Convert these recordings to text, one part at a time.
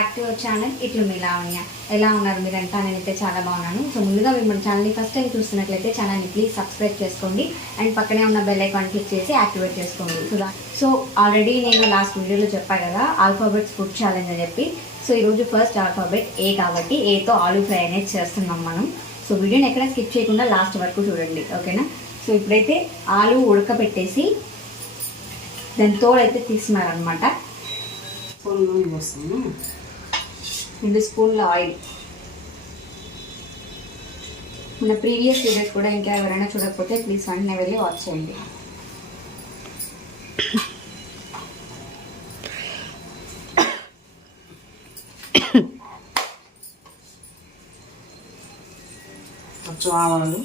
Back to our channel ఇట్లు మీ లావణ్య. ఎలా ఉన్నారు మీరంతా? నేనైతే చాలా బాగున్నాను. సో ముందుగా మీరు మన ఛానల్ని ఫస్ట్ టైం చూస్తున్నట్లయితే ఛానల్ని ప్లీజ్ సబ్స్క్రైబ్ చేసుకోండి అండ్ పక్కనే ఉన్న బెల్ ఐకాన్ క్లిక్ చేసి యాక్టివేట్ చేసుకోండి. సో ఆల్రెడీ నేను లాస్ట్ వీడియోలో చెప్పాను కదా ఆల్ఫాబెట్స్ ఫుడ్ ఛాలెంజ్ అని చెప్పి. సో ఈరోజు ఫస్ట్ ఆల్ఫాబెట్ ఏ కాబట్టి ఏతో ఆలూ ఫ్రై అనేది చేస్తున్నాం మనం. సో వీడియోని ఎక్కడ స్కిప్ చేయకుండా లాస్ట్ వరకు చూడండి, ఓకేనా? సో ఇప్పుడైతే ఆలు ఉడకబెట్టేసి దాని తోడైతే తీస్తున్నారనమాట. 2 స్పూన్ల ఆయిల్. మన ప్రీవియస్ వీడియోస్ కూడా ఇంకా ఎవరైనా చూడకపోతే ప్లీజ్ వెంటనే వెళ్ళి వాచ్ చేయండి. కొంచెం ఆవాలు,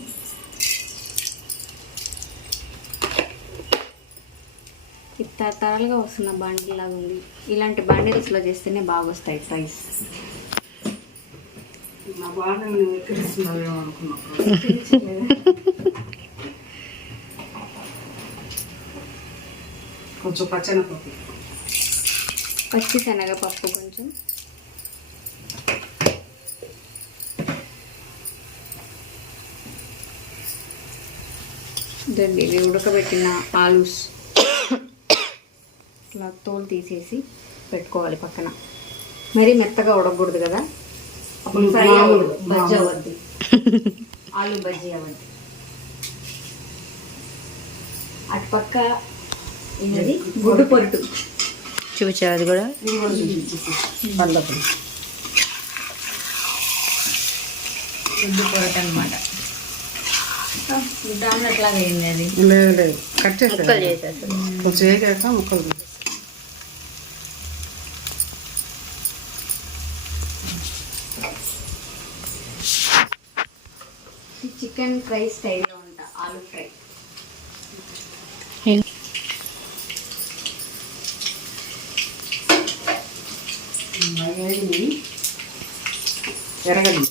తరతరాలుగా వస్తున్న బండిల్ లాగా ఉంది. ఇలాంటి బండిల్స్లో చేస్తేనే బాగా వస్తాయి ఫ్రైస్. నా బాండిల్ ఎక్కిస్తున్నావేమో అనుకున్నా. కొంచెం పచ్చెనపప్పు, పచ్చి శనగపప్పు కొంచెం, ఇదండి ఇవి ఉడకబెట్టిన ఆలూస్ ఇట్లా తోలు తీసేసి పెట్టుకోవాలి పక్కన. మరీ మెత్తగా ఉడకకూడదు కదా, అప్పుడు ఫ్రై అవ్వదు, బజ్జీ అవ్వద్ది, ఆలు బజ్జీ అవ్వద్ది. అటు పక్క ఇది గుడ్డు పొరుటు చూపించారు, అది కూడా పల్లపులు గుడ్డు పొరుటు అనమాట. గుడ్డు ఆమ్లెట్ లాగా అయింది అది. లేదు లేదు, కట్ ముక్కలు చేసేది చేసేస్తారు. కొంచెం వేగాక ముక్కలు తీసేస్తాం. చికెన్ ఫ్రై స్టైల్లో ఉంటా ఆలు ఫ్రై. ఎరగండి.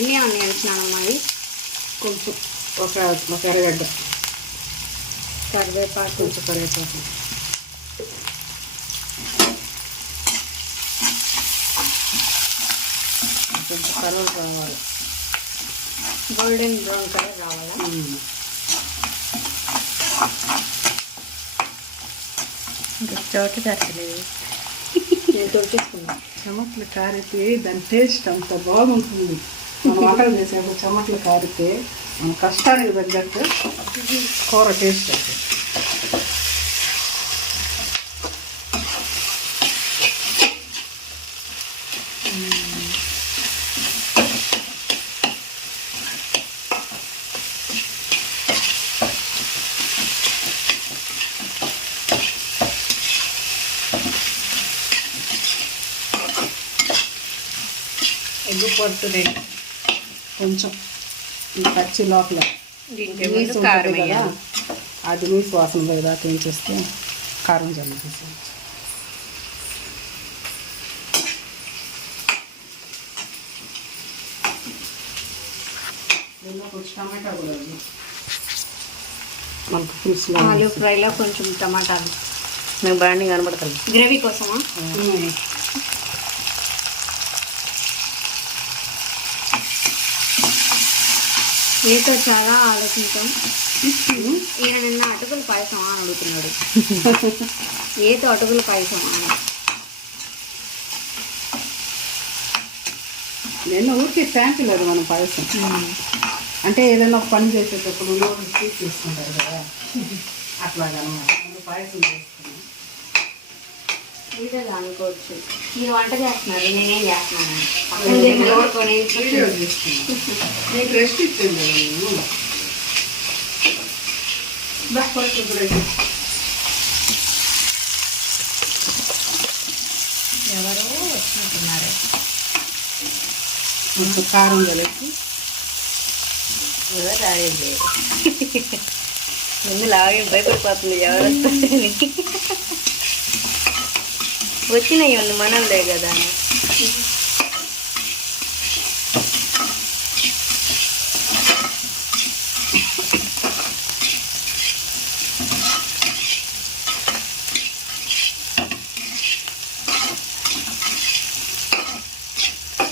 ఎన్ని ఆనియన్స్ నానమ్మాయి? కొంచెం ఒక ఎరగడ్డ, కరివేపాకు, కొంచెం కరివేపాకు, కొంచెం కలర్ కావాలి, గోల్డెన్ బ్రౌన్ కలర్ రావాలా? చోట తరచలేదు. నేను తొలిచేసుకున్నాను. చెమట్లు కారితే దాని టేస్ట్ అంత బాగుంటుంది. మనం వంటలు చేసేప్పుడు చెమట్లు కారితే మన కష్టానికి తగ్గట్టు కూర టేస్ట్ అవుతుంది. ఎగ్గు పొడుతుంది కొంచెం ఈ పచ్చి లోపల దీంట్లో నీసు కారం ఉంటుంది కదా, వేయాలి. అది నీసు వాసన పోయేదాకా ఏం చేస్తే కారం జల్లు తీసేయచ్చు. దీనిలో కొంచెం టమాటా కూడా ఉంది. మనకు పులుసులో ఆలు ఫ్రైలో కొంచెం టమాటాలు నాకు బాగా కనబడతాను. గ్రేవీ కోసమా? ఏతో చాలా ఆలోచించాం. ఈయన నిన్న అటుకుల పాయసం అని అడుగుతున్నాడు. ఏతో అటుకుల పాయసం అని. నేను ఊరికి ఫ్యాన్సీ లేదు మనం పాయసం అంటే ఏదైనా ఒక పని చేసేటప్పుడు నోరు స్వీట్ తీసుకుంటారు కదా, అట్లాగనమాట. పాయసం చేస్తున్నాను. వీడియోలో అనుకోవచ్చు మీరు వంట చేస్తున్నారు, నేనేం చేస్తున్నాను ఓడుకొని వీడియో చేస్తున్నాను. నీకు రెస్ట్ ఇచ్చింది కదా నేను. ఎవరో వచ్చినట్టున్నారు. కొంచెం కారం కలిపి ఎవరు రాలేదు. ముందు లాగే భయపడిపోతుంది ఎవరు వస్తారని. వచ్చినాయి ఉంది మనలే కదా.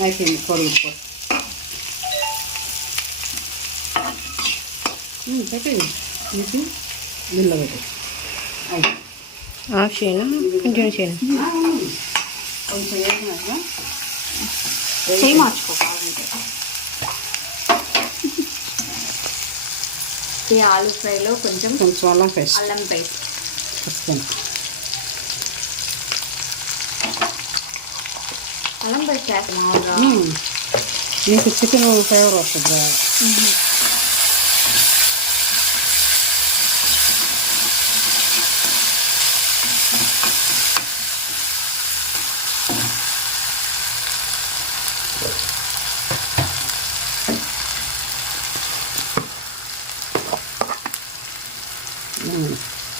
అయిపోయింది కొడుకు పెట్టేది తీసి బిల్ల పెట్టి అయిపోయింది. ఆఫ్ చేయను కంటిన్యూ చేయను. కొంచెం వేసినాక చేయి మార్చుకోవాలంటే ఈ ఆలు ఫ్రైలో కొంచెం కొంచెం అల్లం పేస్ట్ అల్లం పేస్ట్ వస్తుంది. అల్లం పేస్ట్ వేస్తాం మామూలుగా. మీకు చికెన్ ఫ్లేవర్ వస్తుంది బాగా.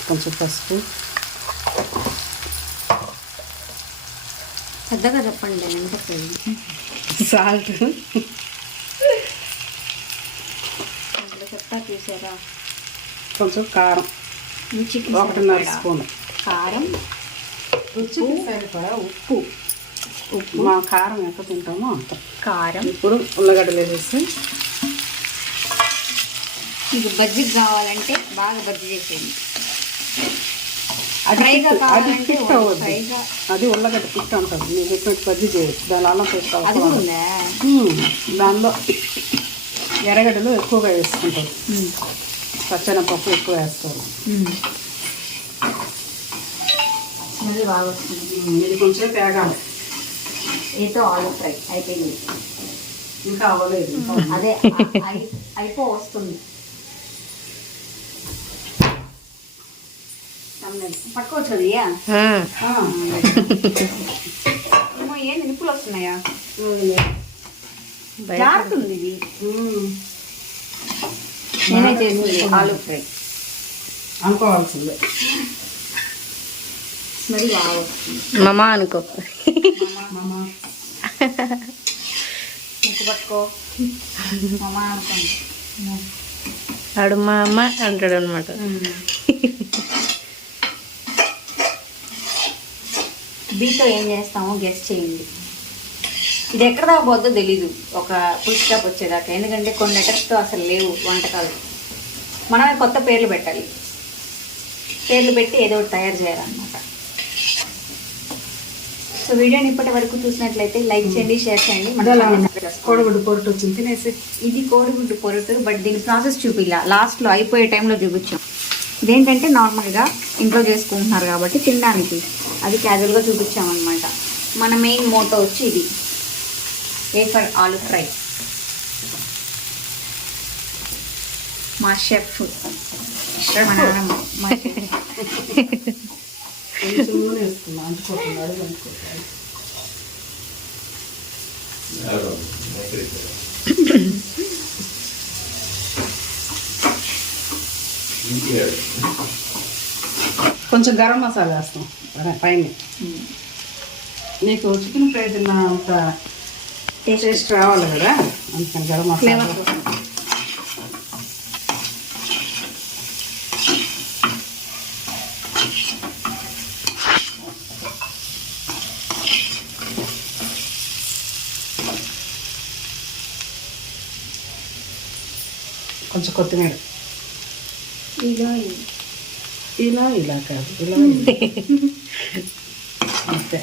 కొంచెం పసుపు పెద్దగా చెప్పండి నేను ఎంత ఫ్రై సాల్ట్ అందులో చెప్తా చూసారా. కొంచెం కారం రుచికి 1.5 సరిపడా స్పూన్ కారం, రుచికి సరిపడా ఉప్పు. మా కారం ఎంత తింటామో అంత. కారం. ఇప్పుడు ఉల్లగడ్డలు వేసేసి మీకు బజ్జీకి కావాలంటే బాగా బజ్జీ చేసేయండి. అది ఫ్రైగా అది కావాలంటే పిట్ అవ్వద్దు. ఫ్రైగా అది ఉల్లగడ్డ పిట్ ఉంటుంది. నేను చెప్పినట్టు బజ్జీ చేయొచ్చు. దాని అల్లం పేస్ట్ అది కూడా ఉందా? దానిలో ఎర్రగడ్డలు ఎక్కువగా వేసుకుంటారు. పచ్చెనపప్పు ఎక్కువ వేస్తారు. స్మెల్ బాగా వస్తుంది. ఇది కొంచెం తేగాలి. ఏతో ఆలు ఫ్రై అయిపోయింది. ఇంకా అవ్వలేదు. అదే అయిపో వస్తుంది. పట్టుకోవచ్చు అది. ఏమో ఏంది నిప్పులు వస్తున్నాయా? జారుతుంది ఇది. నేనే చేసింది ఆలు ఫ్రై. అనుకోవాల్సిందే. స్మెల్ బాగా వస్తుంది. మమా అనుకో. ముక్కు పట్టుకో మమ్మా అనుకోండి. ఆడు మా అమ్మ అంటాడు అనమాట. బీతో ఏం చేస్తామో గెస్ట్ చేయండి. ఇది ఎక్కడ దాకా పోద్దో తెలీదు ఒక ఫుల్ స్టాప్ వచ్చేదాకా. ఎందుకంటే కొన్ని లెటర్స్తో అసలు లేవు వంటకాలు. మనమే కొత్త పేర్లు పెట్టాలి. పేర్లు పెట్టి ఏదో ఒకటి తయారు చేయాలన్నమాట. సో వీడియోని ఇప్పటి వరకు చూసినట్లయితే లైక్ చేయండి, షేర్ చేయండి. కోడిగుడ్డు పొరటు వచ్చింది తినేసి. ఇది కోడిగుడ్డు పొరటు. బట్ దీని ప్రాసెస్ చూపిలా. లాస్ట్లో అయిపోయే టైంలో చూపించాం. ఇదేంటంటే నార్మల్గా ఇంట్లో చేసుకుంటున్నారు కాబట్టి తినడానికి అది క్యాజువల్గా చూపించామన్నమాట. మన మెయిన్ మోటో వచ్చి ఇది ఏ ఫర్ ఆలు ఫ్రై. మా షెఫ్ మా నాన్నమ్మ మా chef. కొంచెం నూనె వేసుకున్నాం. అంటుకుంటున్నాడు అంటుకుంటాడు. కొంచెం గరం మసాలా వేస్తాం పైన. నీకు చికెన్ ఫ్రై తిన్న అంత టేస్ట్ రావాలి కదా, అందుకని గరం మసాలా. కొంచెం కొత్తిమీర. ఇలా కాదు, ఇలా అంతే.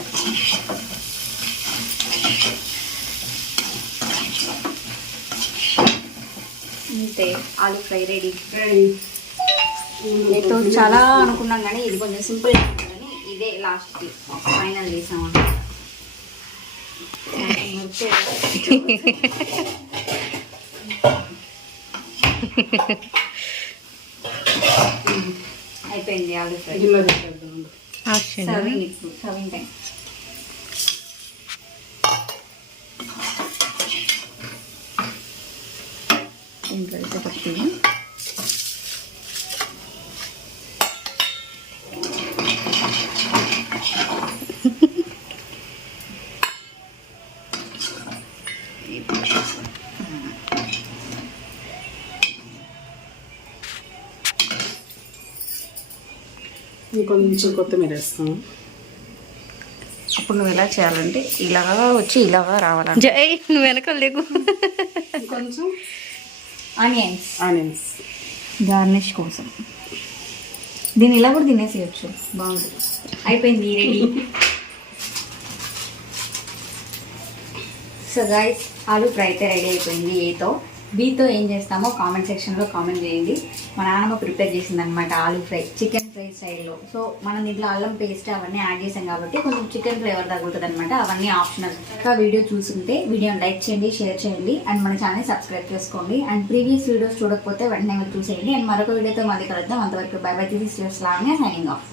అంతే ఆలు ఫ్రై రెడీ. నేతో చాలా అనుకున్నాం కానీ ఇది కొంచెం సింపుల్ ఉంటుందని ఇదే లాస్ట్కి ఫైనల్ చేసామన్నమాట. అయిపోయింది ఆలు ఫ్రై. సర్వింగ్ ఇప్పుడు సర్వింగ్ టైం. ఇంట్లో అయితే చెప్తుంది. కొంచెం కొత్తిమీర వేస్తాం. అప్పుడు నువ్వు ఎలా చేయాలంటే ఇలాగా వచ్చి ఇలాగా రావాలంటే జై నువ్వు వెనకాల లేకు. కొంచెం ఆనియన్స్ ఆనియన్స్ గార్నిష్ కోసం. దీన్ని ఇలా కూడా తినేసేయచ్చు, బాగుంటుంది. అయిపోయింది, ready. So guys, aloo fry అయితే రెడీ అయిపోయింది. ఏతో బీతో ఏం చేస్తామో కామెంట్ సెక్షన్లో కామెంట్ చేయండి. మా నాన్నమ్మ ప్రిపేర్ చేసిందనమాట ఆలూ ఫ్రై, చికెన్ ఫ్రై స్టైల్లో. సో మనం దీంట్లో అల్లం పేస్ట్ అవన్నీ యాడ్ చేసాం కాబట్టి కొంచెం చికెన్ ఫ్లేవర్ తగ్గుతుంది అనమాట. అవన్నీ ఆప్షనల్. ఇంకా వీడియో చూస్తుంటే వీడియోని లైక్ చేయండి, షేర్ చేయండి, అండ్ మన ఛానల్ సబ్స్క్రైబ్ చేసుకోండి. అండ్ ప్రీవియస్ వీడియోస్ చూడకపోతే వెంటనే చూసేయండి. అండ్ మరొక వీడియోతో మళ్ళీ కలుద్దాం. అంతవరకు bye bye. This is your Sravanya signing of.